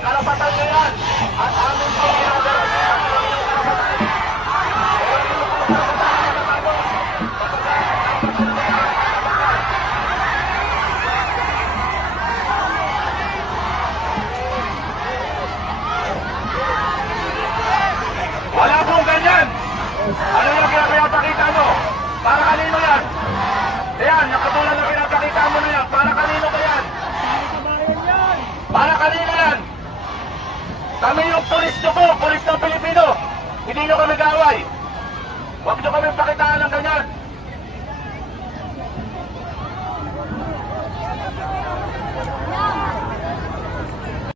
Karapatan nyo yan at amin po wala pong ganyan. Ano yung pinapakita mo? Para kanino yan? Ayan, yung katulad na pinapakita mo na yan. Para kanino ba yan? Para kanino yan? Kami yung pulis nyo po, pulis ng Pilipino. Hindi nyo kami gaway.